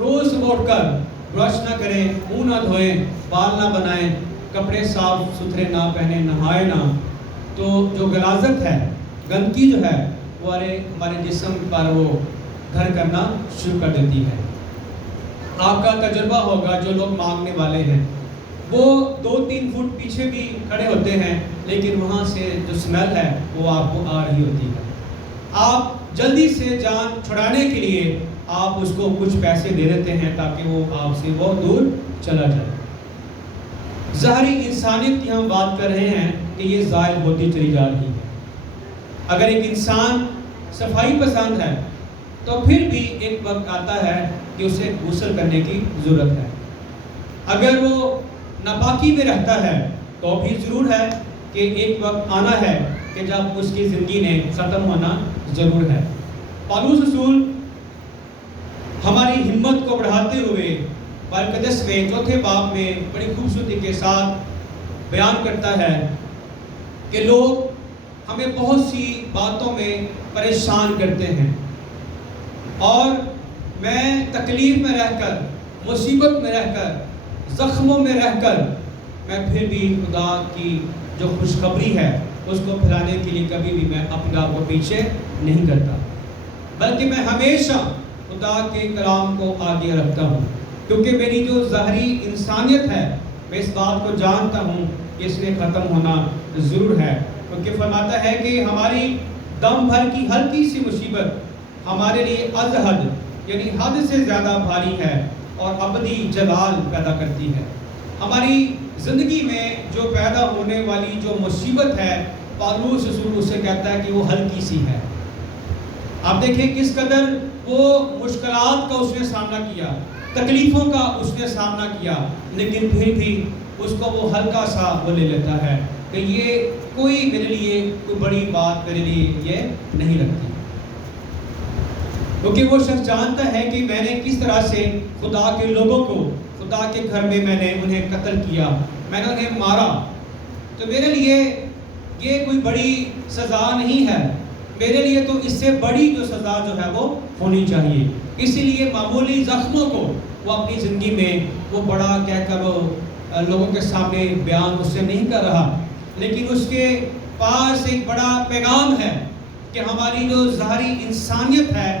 روز اٹھ کر برش نہ کریں، منہ نہ دھوئیں، بال نہ بنائیں، کپڑے صاف ستھرے نہ پہنے، نہائے نہ، تو جو غلاظت ہے، گندگی جو ہے وہ ہمارے جسم پر وہ گھر کرنا شروع کر دیتی ہے۔ آپ کا تجربہ ہوگا، جو لوگ مانگنے والے ہیں وہ 2-3 فٹ پیچھے بھی کھڑے ہوتے ہیں، لیکن وہاں سے جو سمیل ہے وہ آپ کو آ رہی ہوتی ہے۔ آپ جلدی سے جان چھڑانے کے لیے آپ اس کو کچھ پیسے دے دیتے ہیں تاکہ وہ آپ سے بہت دور چلا جائے۔ ظاہری انسانیت کی ہم بات کر رہے ہیں کہ یہ زائل ہوتی چلی جا رہی ہے۔ اگر ایک انسان صفائی پسند ہے تو پھر بھی ایک وقت آتا ہے کہ اسے غسل کرنے کی ضرورت ہے۔ اگر وہ ناپاکی میں رہتا ہے تو بھی ضرور ہے کہ ایک وقت آنا ہے کہ جب اس کی زندگی نے ختم ہونا ضرور ہے۔ پالوس رسول ہماری ہمت کو بڑھاتے ہوئے بائبل میں 4 باب میں بڑی خوبصورتی کے ساتھ بیان کرتا ہے کہ لوگ ہمیں بہت سی باتوں میں پریشان کرتے ہیں، اور میں تکلیف میں رہ کر، مصیبت میں رہ کر، زخموں میں رہ کر، میں پھر بھی خدا کی جو خوشخبری ہے اس کو پھیلانے کے لیے کبھی بھی میں اپنے آپ کو پیچھے نہیں کرتا، بلکہ میں ہمیشہ خدا کے کلام کو آگے رکھتا ہوں، کیونکہ میری جو ظاہری انسانیت ہے میں اس بات کو جانتا ہوں کہ اس نے ختم ہونا ضرور ہے، کیونکہ فرماتا ہے کہ ہماری دم بھر کی ہلکی سی مصیبت ہمارے لیے از حد، یعنی حد سے زیادہ بھاری ہے اور ابدی جلال پیدا کرتی ہے۔ ہماری زندگی میں جو پیدا ہونے والی جو مصیبت ہے، پالوس رسول اسے کہتا ہے کہ وہ ہلکی سی ہے۔ آپ دیکھیں کس قدر وہ مشکلات کا اس نے سامنا کیا، تکلیفوں کا اس نے سامنا کیا، لیکن پھر بھی اس کو وہ ہلکا سا وہ لے لیتا ہے کہ یہ کوئی میرے لیے کوئی بڑی بات میرے لیے یہ نہیں لگتی، کیونکہ وہ شخص جانتا ہے کہ میں نے کس طرح سے خدا کے لوگوں کو خدا کے گھر میں نے انہیں قتل کیا، میں نے انہیں مارا، تو میرے لیے یہ کوئی بڑی سزا نہیں ہے، میرے لیے تو اس سے بڑی جو سزا جو ہے وہ ہونی چاہیے۔ اسی لیے معمولی زخموں کو وہ اپنی زندگی میں وہ بڑا کہہ کر وہ لوگوں کے سامنے بیان اس سے نہیں کر رہا، لیکن اس کے پاس ایک بڑا پیغام ہے کہ ہماری جو ظاہری انسانیت ہے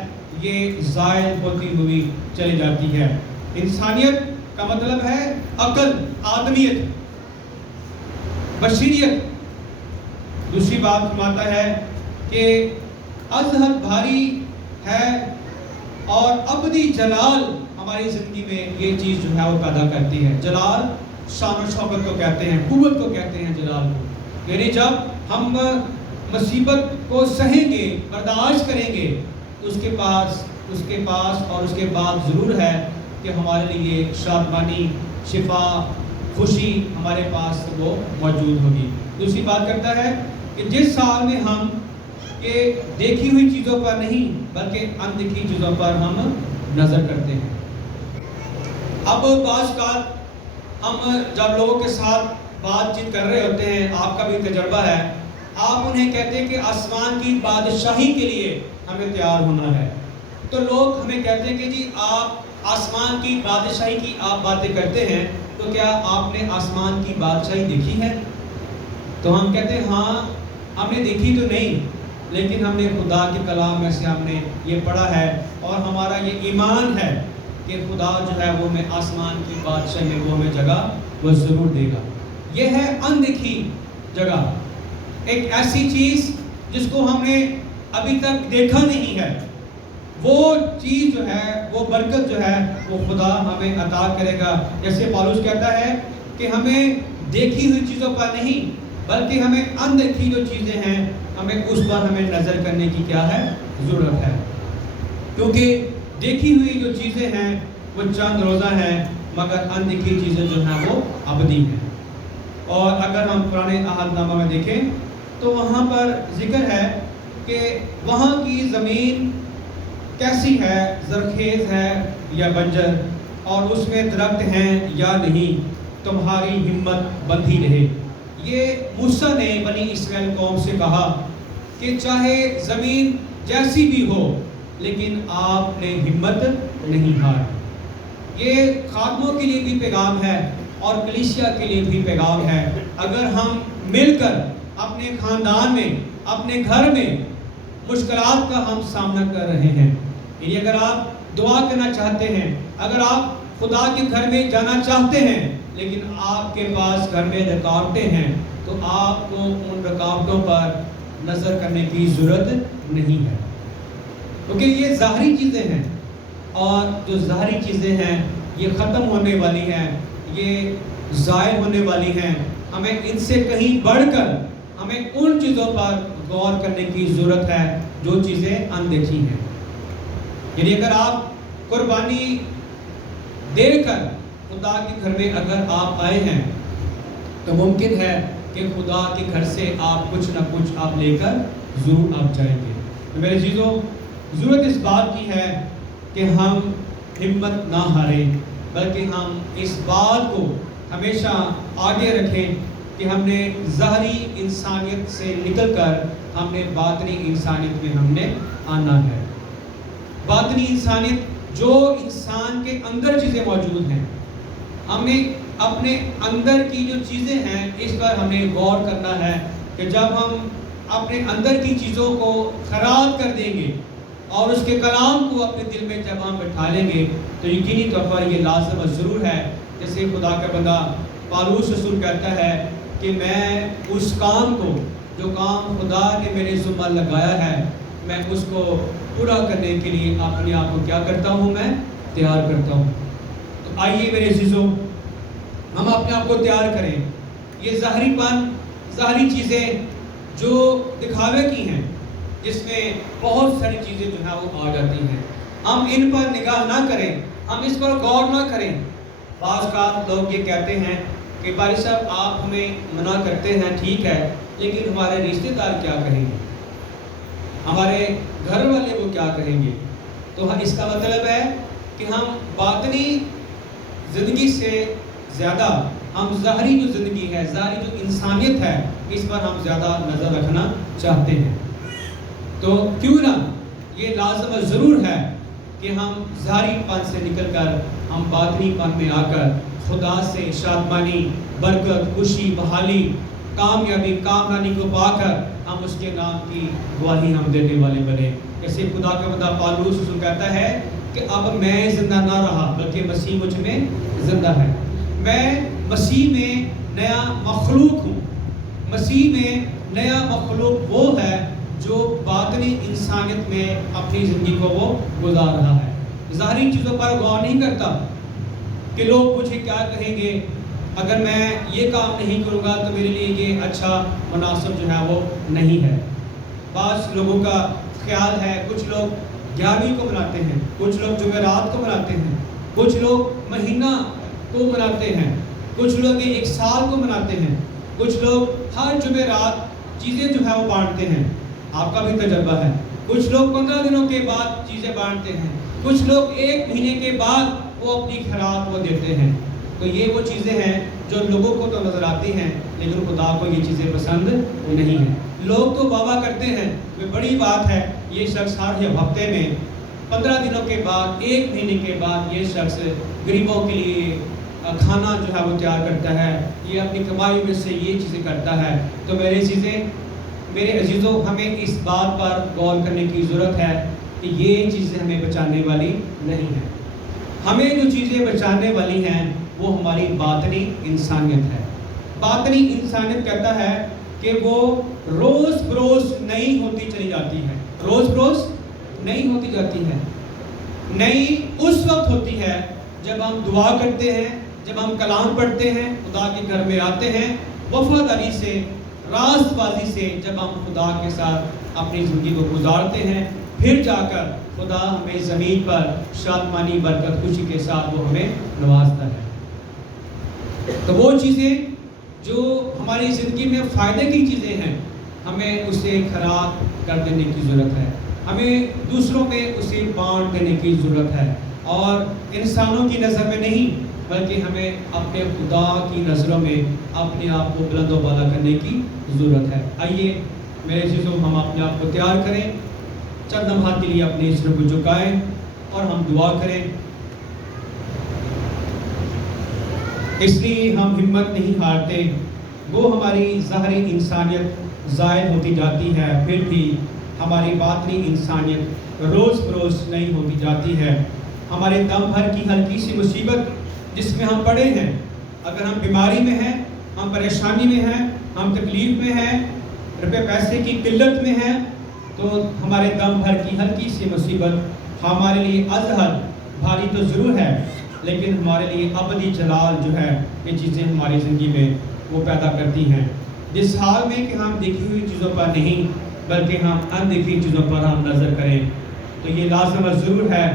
یہ زائل ہوتی ہوئی چلی جاتی ہے۔ انسانیت کا مطلب ہے عقل، آدمیت، بشریت۔ دوسری بات فرماتا ہے کہ از حد بھاری ہے اور ابدی جلال ہماری زندگی میں یہ چیز جو ہے وہ پیدا کرتی ہے۔ جلال شان و شوکت کو کہتے ہیں، قوت کو کہتے ہیں جلال کو، یعنی جب ہم مصیبت کو سہیں گے، برداشت کریں گے، اس کے پاس اور اس کے بعد ضرور ہے کہ ہمارے لیے شادمانی، شفا، خوشی ہمارے پاس وہ موجود ہوگی۔ دوسری بات کرتا ہے کہ جس سال میں ہم کہ دیکھی ہوئی چیزوں پر نہیں بلکہ اندیکھی چیزوں پر ہم نظر کرتے ہیں۔ اب بعض اوقات ہم جب لوگوں کے ساتھ بات چیت کر رہے ہوتے ہیں، آپ کا بھی تجربہ ہے، آپ انہیں کہتے ہیں کہ آسمان کی بادشاہی کے لیے ہمیں تیار ہونا ہے، تو لوگ ہمیں کہتے ہیں کہ جی آپ آسمان کی بادشاہی کی آپ باتیں کرتے ہیں، تو کیا آپ نے آسمان کی بادشاہی دیکھی ہے؟ تو ہم کہتے ہیں ہاں ہم نے دیکھی تو نہیں، لیکن ہم نے خدا کے کلام میں سے ہم نے یہ پڑھا ہے اور ہمارا یہ ایمان ہے کہ خدا جو ہے وہ ہمیں آسمان کی بادشاہی میں وہ ہمیں جگہ وہ ضرور دے گا۔ یہ ہے اندیکھی جگہ، ایک ایسی چیز جس کو ہم نے ابھی تک دیکھا نہیں ہے، وہ چیز جو ہے، وہ برکت جو ہے وہ خدا ہمیں عطا کرے گا۔ جیسے پالوس کہتا ہے کہ ہمیں دیکھی ہوئی چیزوں پر نہیں بلکہ ہمیں اندیکھی جو چیزیں ہیں ہمیں اس پر ہمیں نظر کرنے کی کیا ہے ضرورت ہے، کیونکہ دیکھی ہوئی جو چیزیں ہیں وہ چند روزہ ہیں، مگر اندیکھی چیزیں جو ہیں وہ ابدی ہیں۔ اور اگر ہم پرانے عہد نامہ میں دیکھیں تو وہاں پر ذکر ہے کہ وہاں کی زمین کیسی ہے، زرخیز ہے یا بنجر، اور اس میں درخت ہیں یا نہیں، تمہاری ہمت بندھی رہے۔ یہ موسیٰ نے بنی اسرائیل قوم سے کہا کہ چاہے زمین جیسی بھی ہو لیکن آپ نے ہمت نہیں ہاری۔ یہ خادموں کے لیے بھی پیغام ہے اور کلیسیا کے لیے بھی پیغام ہے. اگر ہم مل کر اپنے خاندان میں، اپنے گھر میں مشکلات کا ہم سامنا کر رہے ہیں، یعنی اگر آپ دعا کرنا چاہتے ہیں، اگر آپ خدا کے گھر میں جانا چاہتے ہیں لیکن آپ کے پاس گھر میں رکاوٹیں ہیں، تو آپ کو ان رکاوٹوں پر نظر کرنے کی ضرورت نہیں ہے، کیونکہ یہ ظاہری چیزیں ہیں، اور جو ظاہری چیزیں ہیں یہ ختم ہونے والی ہیں، یہ ضائع ہونے والی ہیں. ہمیں ان سے کہیں بڑھ کر ہمیں ان چیزوں پر غور کرنے کی ضرورت ہے جو چیزیں اندیکھی ہیں. یعنی اگر آپ قربانی دے کر خدا کے گھر میں اگر آپ آئے ہیں تو ممکن ہے کہ خدا کے گھر سے آپ کچھ نہ کچھ آپ لے کر ضرور آپ جائیں گے. تو میرے چیزوں، ضرورت اس بات کی ہے کہ ہم ہمت نہ ہاریں، بلکہ ہم اس بات کو ہمیشہ آگے رکھیں کہ ہم نے ظاہری انسانیت سے نکل کر ہم نے باطنی انسانیت میں ہم نے آنا ہے. باطنی انسانیت جو انسان کے اندر چیزیں موجود ہیں، ہم نے اپنے اندر کی جو چیزیں ہیں اس پر ہمیں غور کرنا ہے کہ جب ہم اپنے اندر کی چیزوں کو خراب کر دیں گے اور اس کے کلام کو اپنے دل میں جب ہم بٹھا لیں گے تو یقینی طور پر یہ لازم ضرور ہے، جیسے خدا کا بندہ پالوس رسول کہتا ہے کہ میں اس کام کو جو کام خدا نے میرے ذمہ لگایا ہے میں اس کو پورا کرنے کے لیے اپنے آپ کو کیا کرتا ہوں، میں تیار کرتا ہوں. تو آئیے میرے عزیزوں، ہم اپنے آپ کو تیار کریں. یہ ظاہری پن، ظاہری چیزیں جو دکھاوے کی ہیں، جس میں بہت ساری چیزیں جو ہیں وہ آ جاتی ہیں، ہم ان پر نگاہ نہ کریں، ہم اس پر غور نہ کریں. بعض اوقات لوگ یہ کہتے ہیں کہ بھائی صاحب آپ ہمیں منع کرتے ہیں، ٹھیک ہے، لیکن ہمارے رشتہ دار کیا کہیں گے، ہمارے گھر والے وہ کیا کہیں گے. تو اس کا مطلب ہے کہ ہم باطنی زندگی سے زیادہ ہم ظاہری جو زندگی ہے، ظاہری جو انسانیت ہے، اس پر ہم زیادہ نظر رکھنا چاہتے ہیں. تو کیوں نہ یہ لازم ضرور ہے کہ ہم ظاہری پن سے نکل کر ہم باطنی پن میں آ کر خدا سے شادمانی، برکت، خوشی، بحالی، کامیابی، کامرانی کو پا کر ہم اس کے نام کی گواہی ہم دینے والے بنے. جیسے خدا کا بندہ پالوس رسول کہتا ہے کہ اب میں زندہ نہ رہا بلکہ مسیح مجھ میں زندہ ہے. میں مسیح میں نیا مخلوق ہوں. مسیح میں نیا مخلوق وہ ہے جو باطنی انسانیت میں اپنی زندگی کو وہ گزار رہا ہے، ظاہری چیزوں پر غور نہیں کرتا کہ لوگ مجھے کیا کہیں گے، اگر میں یہ کام نہیں کروں گا تو میرے لیے یہ اچھا مناسب جو ہے وہ نہیں ہے. بعض لوگوں کا خیال ہے، کچھ لوگ 11ویں کو مناتے ہیں، کچھ لوگ جمعرات کو مناتے ہیں، کچھ لوگ مہینہ کو مناتے ہیں، کچھ لوگ ایک سال کو مناتے ہیں، کچھ لوگ ہر جمعرات چیزیں جو ہے وہ بانٹتے ہیں. آپ کا بھی تجربہ ہے. کچھ لوگ 15 دنوں کے بعد چیزیں بانٹتے ہیں، کچھ لوگ 1 مہینے کے بعد وہ اپنی خیرات وہ دیتے ہیں. تو یہ وہ چیزیں ہیں جو لوگوں کو تو نظر آتی ہیں لیکن خدا کو یہ چیزیں پسند نہیں ہیں. لوگ تو دعویٰ کرتے ہیں کہ بڑی بات ہے، یہ شخص ہر ہفتے میں 15 دنوں کے بعد 1 مہینے کے بعد یہ شخص غریبوں کے لیے کھانا جو ہے وہ تیار کرتا ہے، یہ اپنی کمائی میں سے یہ چیزیں کرتا ہے. تو میرے عزیزوں، ہمیں اس بات پر غور کرنے کی ضرورت ہے کہ یہ چیزیں ہمیں بچانے والی نہیں ہیں. ہمیں جو چیزیں بچانے والی ہیں وہ ہماری باطنی انسانیت ہے. باطنی انسانیت کہتا ہے کہ وہ روز بروز نئی ہوتی چلی جاتی ہے، روز بروز نئی ہوتی جاتی ہے. نئی اس وقت ہوتی ہے جب ہم دعا کرتے ہیں، جب ہم کلام پڑھتے ہیں، خدا کے گھر میں آتے ہیں، وفاداری سے، راست بازی سے جب ہم خدا کے ساتھ اپنی زندگی کو گزارتے ہیں، پھر جا کر خدا ہمیں زمین پر شادمانی، برکت، خوشی کے ساتھ وہ ہمیں نوازتا ہے. تو وہ چیزیں جو ہماری زندگی میں فائدے کی چیزیں ہیں، ہمیں اسے خراب کر دینے کی ضرورت ہے. ہمیں دوسروں میں اسے بانٹ دینے کی ضرورت ہے، اور انسانوں کی نظر میں نہیں بلکہ ہمیں اپنے خدا کی نظروں میں اپنے آپ کو بلند و بالا کرنے کی ضرورت ہے. آئیے میرے عزیزوں، ہم اپنے آپ کو تیار کریں، چند لمحات کے لیے اپنے سر کو جھکائیں اور ہم دعا کریں. اس لیے ہم ہمت نہیں ہارتے. وہ ہماری ظاہری انسانیت زائد ہوتی جاتی ہے، پھر بھی ہماری باطنی انسانیت روز بروز نئی ہوتی جاتی ہے. ہمارے دم بھر کی ہلکی سی مصیبت جس میں ہم پڑے ہیں، اگر ہم بیماری میں ہیں، ہم پریشانی میں ہیں، ہم تکلیف میں ہیں، روپے پیسے کی قلت میں ہیں، تو ہمارے دم بھر کی ہلکی سی مصیبت ہمارے لیے ازحد بھاری تو ضرور ہے، لیکن ہمارے لیے ابدی جلال جو ہے یہ چیزیں ہماری زندگی میں وہ پیدا کرتی ہیں. جس حال میں کہ ہم دیکھی ہوئی چیزوں پر نہیں بلکہ ہم اندیکھی چیزوں پر ہم نظر کریں، تو یہ لازم ضرور ہے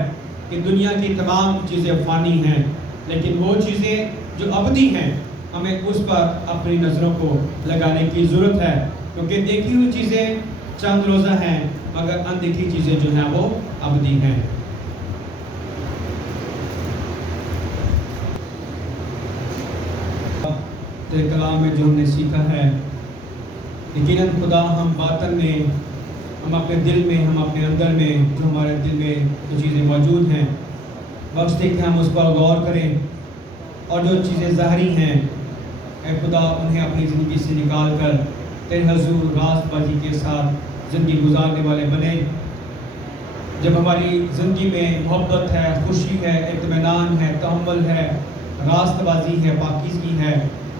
کہ دنیا کی تمام چیزیں فانی ہیں، لیکن وہ چیزیں جو ابدی ہیں ہمیں اس پر اپنی نظروں کو لگانے کی ضرورت ہے، کیونکہ دیکھی ہوئی چیزیں چند روزہ ہیں مگر اندیکھی چیزیں جو ہیں وہ ابدی ہیں. تیرے کلام میں جو ہم نے سیکھا ہے، یقیناً خدا ہم باطن میں، ہم اپنے دل میں، ہم اپنے اندر میں جو ہمارے دل میں جو چیزیں موجود ہیں، بخش دے کہ ہم اس پر غور کریں، اور جو چیزیں ظاہری ہیں اے خدا انہیں اپنی زندگی سے نکال کر تیرے حضور راست بازی کے ساتھ زندگی گزارنے والے بنے. جب ہماری زندگی میں محبت ہے، خوشی ہے، اطمینان ہے، تحمل ہے، راست بازی ہے، پاکیزگی ہے،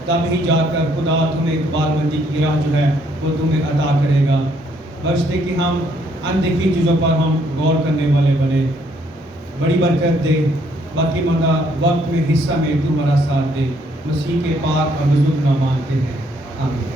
تب ہی جا کر خدا تمہیں اقبال مندی کی راہ جو ہے وہ تمہیں عطا کرے گا. بخش دے کہ ہم اندیکھی چیزوں پر ہم غور کرنے والے بنے. بڑی برکت دے، باقی ماندہ وقت میں حصہ میں تو ہمارا ساتھ دے. مسیح کے پاک اور بزرگ نام مانتے ہیں، آمین.